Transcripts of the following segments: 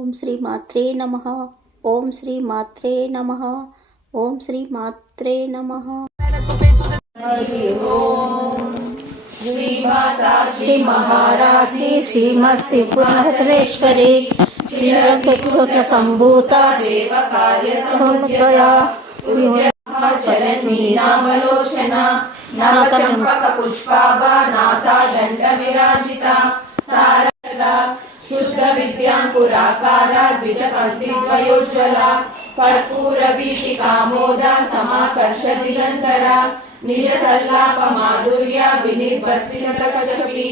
ఓం శ్రీ మాత్రే నమః. ఓం శ్రీ మాత్రే నమః. ఓం శ్రీ మాత్రే నమః. శ్రీ మహారాజ్ని శ్రీమత్సి పునఃశ్వరేశ్వరి శ్రీరంగ సంభూత సౌందర్య శ్రీనామలోచన నవచంపక పుష్పాభా నాసా దండ విరాజిత శుద్ధ విద్యాంకురాకార ద్విజ పంక్తి ద్వయోజ్వల కర్పూర వీటికామోద సమాకర్ష దిగంతర నిజ సల్లాప మాధుర్య వినిర్భర్సిత కచపి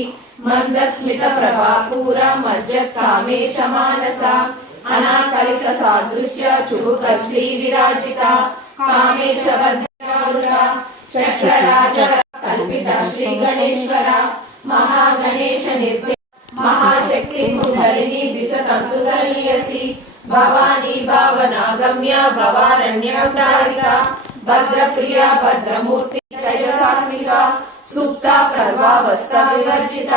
మందస్మిత ప్రభాపూర మజ్జత్ కామేశ మానస అనాకలిత సాదృశ్య చురుక శ్రీ విరాజిత కామేశ వద్ర చక్రరాజ కల్పిత శ్రీ గణేశ్వర మహాగణేశ నిర్భయ మహాశక్తి కుండలిని విసతంతు కలియసి భవానీ భావనాగమ్య భవారణ్యవతారిక భద్రప్రియ భద్రమూర్తి తేజసాత్మిక సుప్త ప్రర్వావస్థ వివర్జిత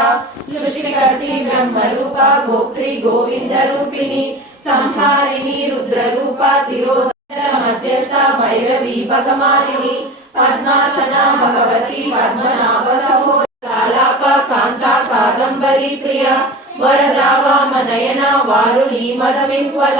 సృష్టికర్తి బ్రహ్మరూప గోప్త్రి గోవింద రూపిణి సంహారిణి రుద్రరూప తిరోధన మధ్యస్థ భైరవి భగమాలిని పద్మాసన భగవతి పద్మనాభ సహోదలాప కాంత కాదంబరి ప్రియ వరదా వామనయన వారుణి మదవిహ్వల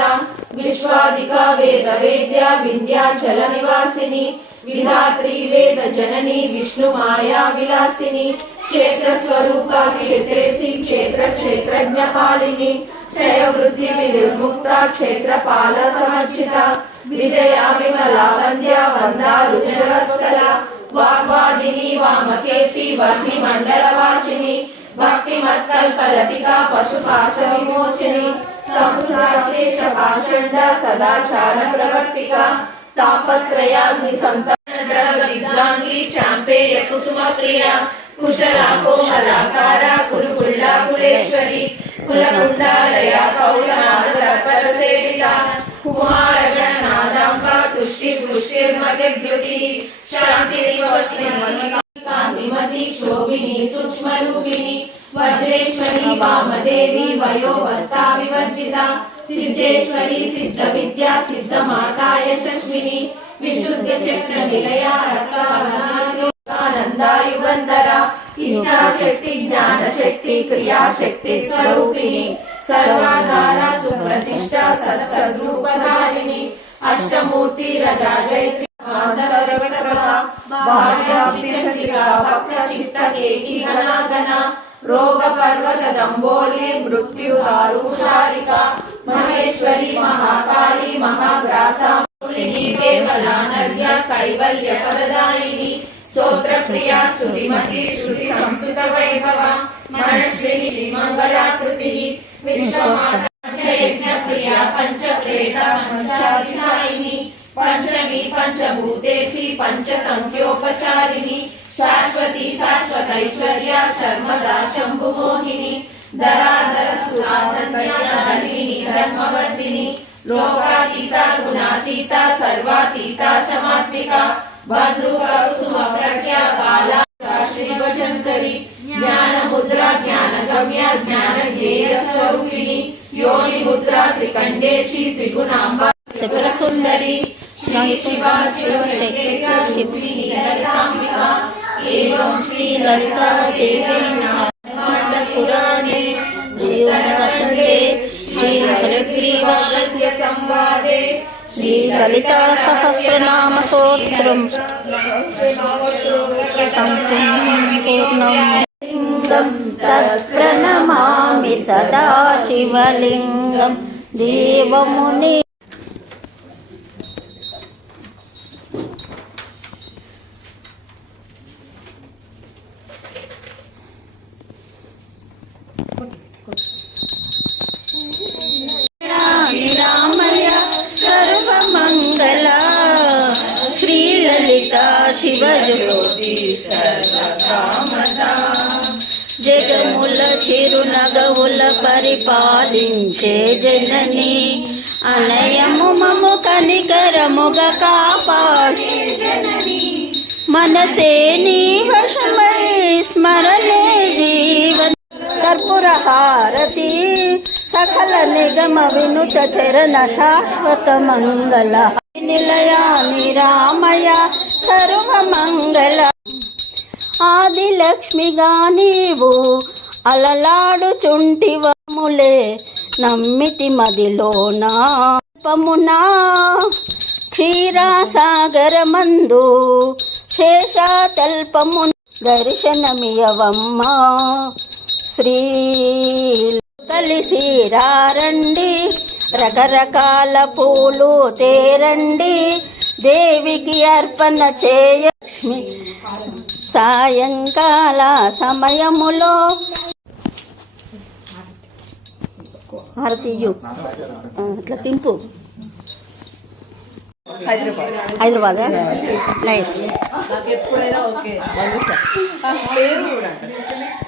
విశ్వాదిక వేద వేద్య వింధ్యాచల నివాసిని విధాత్రి వేద జనని విష్ణు మాయా విలాసిని క్షేత్ర స్వరూప క్షేత్రేసి క్షేత్ర క్షేత్రజ్ఞ పాలిని క్షయ వృద్ధి వినిర్ముక్త క్షేత్రపాల సమర్చిత విజయ విమలావంద్య వందారుజవత్సల వాగ్వాదిని వామకేశి వర్ణి మండలవాసిని భక్తి మత్కల్పలతిక పశుపాశ విమోచిని సముద్రాశేష పాషండ సదాచార ప్రవర్తిక తాపత్రయాగ్ని సంతాన దిగ్గాంగి చాంపేయ కుసుమ ప్రియ కుశల కోమలాకార కురుకుళ్ళ కులేశ్వరి కులకుండాలయ కౌళనాథర సేవిత కుమారగణనాదాంబ తుష్టి పుష్టిర్మగృతి శాంతి స్వస్తి కాంతిమతి శోభిని సూక్ష్మ రూపిణి వజ్రేశ్వరి వామదేవి వయోవస్థా వివర్జిత సిద్ధేశ్వరి సిద్ధ విద్యా సిద్ధ మాతా యశస్విని విశుద్ధ చక్ర నిలయ ఆనందాయుగంధర ఇచ్ఛాశక్తి జ్ఞానశక్తి క్రియాశక్తి స్వరూపిణి సర్వాధార సుప్రతిష్ట సత్సద్రూపధారిణి అష్టమూర్తి రజా జైత్రి రోగ పర్వత దంబోలి మృత్యుహారుషారిక మహేశ్వరి మహాకాళి మహాగ్రాసాములిని కేవలానర్య కైవల్య పదదాయిని స్తోత్ర ప్రియా స్తుతిమతి శృతి సంస్కృత వైభవ మనశ్విని శ్రీమంగళాకృతి విశ్వమాత యజ్ఞ ప్రియా పంచప్రేత పంచాదిసాయిని పంచమి పంచభూతేసి పంచ సంఖ్యోపచారిణి శాశ్వతి శాశ్వతైశ్వర్య శర్మదా శంభు మోహిని ధరాధర స్థురాధర్మిణి ధర్మవర్ధిని లోకాతీత గుణాతీత సర్వాతీత సమాత్మిక బంధుర కుసుమ ప్రజ్ఞ బాలా శ్రీవశంకరి జ్ఞాన ముద్ర జ్ఞాన గమ్య జ్ఞాన జ్ఞేయ స్వరూపిణి యోని ముద్ర త్రికండేశి త్రిగుణాంబ త్రిపుర సుందరి శ్రీ శివా శివశక్తి లలితాంబిక ఏవం శ్రీ లలితా దేవి బ్రహ్మాండ పురాణే శివఖండే శ్రీ హయగ్రీవస్య సంవాదే శ్రీ లలితా సహస్రనామ స్తోత్రం సంపూర్ణం తత్ప్రణమామి సదా శివలింగం దేవముని రామయ సర్వమంగళ శ్రీలలితా శివజ్యోతి సర్వకామదా జగముల చిరునగవుల పరిపాలించే జనని అనయము మము కనికరముగా కాపాడే జనని మనసే నీ వశమై స్మరణే జీవన కర్పూర హారతి సకల నిగమ వినుత చరణ శాశ్వత మంగళ నిలయ నిరామయ సర్వ మంగళ ఆది లక్ష్మిగా నీవు అలలాడుచుంటివములే నమ్మితి మదిలోనా పమునా క్షీరాసాగరమందు శేషాతల్పము దర్శనమియవమ్మా శ్రీ కలిసిరారండి రకరకాల పూలు తేరండి దేవికి అర్పణ చేయ లక్ష్మి సాయంకాల సమయములో హారతియు అట్లా తింపు హైదరాబాద్ నైస్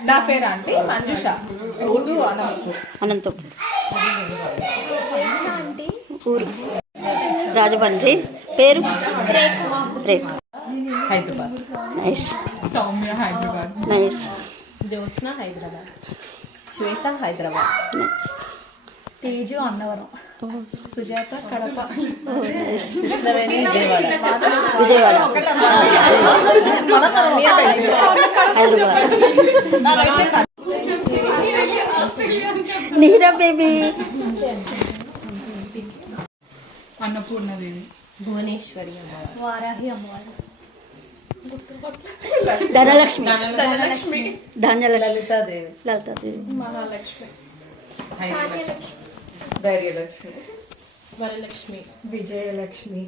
నా పేరు అంటే మంజుష ఊరు అనంతపురం ఊరు రాజమండ్రి పేరు రేఖ హైదరాబాద్ నైస్ సౌమ్య హైదరాబాద్, నైస్ జ్యోత్స్న హైదరాబాద్, శ్వేత హైదరాబాద్, తేజు అన్నవరం, సుజాత కడప, కృష్ణవేణి విజయవాడ, విజయవాడ హైదరాబాద్, హైదరాబాద్ నీరా బేబీ అన్నపూర్ణదేవి, భువనేశ్వరి అమ్మవారు, వారాహి అమ్మవారు, ధనలక్ష్మి ధాన్యలక్ష్మి లలితాదేవి, లలితాదేవి మహాలక్ష్మి, ధైర్యలక్ష్మి, వరలక్ష్మి, విజయలక్ష్మి,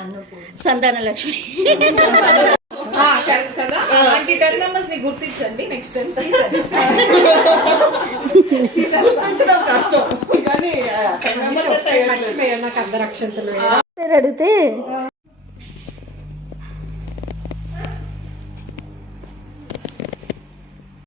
అన్నపూర్ణ, సంతానలక్ష్మి కరెక్ట్ కదా. అలాంటి 10 మెంబర్స్ ని గుర్తించండి. నెక్స్ట్ టైం తీసేస్తాం కష్టం కానీ 10 మెంబర్స్ నాకు అర్ధ రక్షంతులు పేరు అడిగితే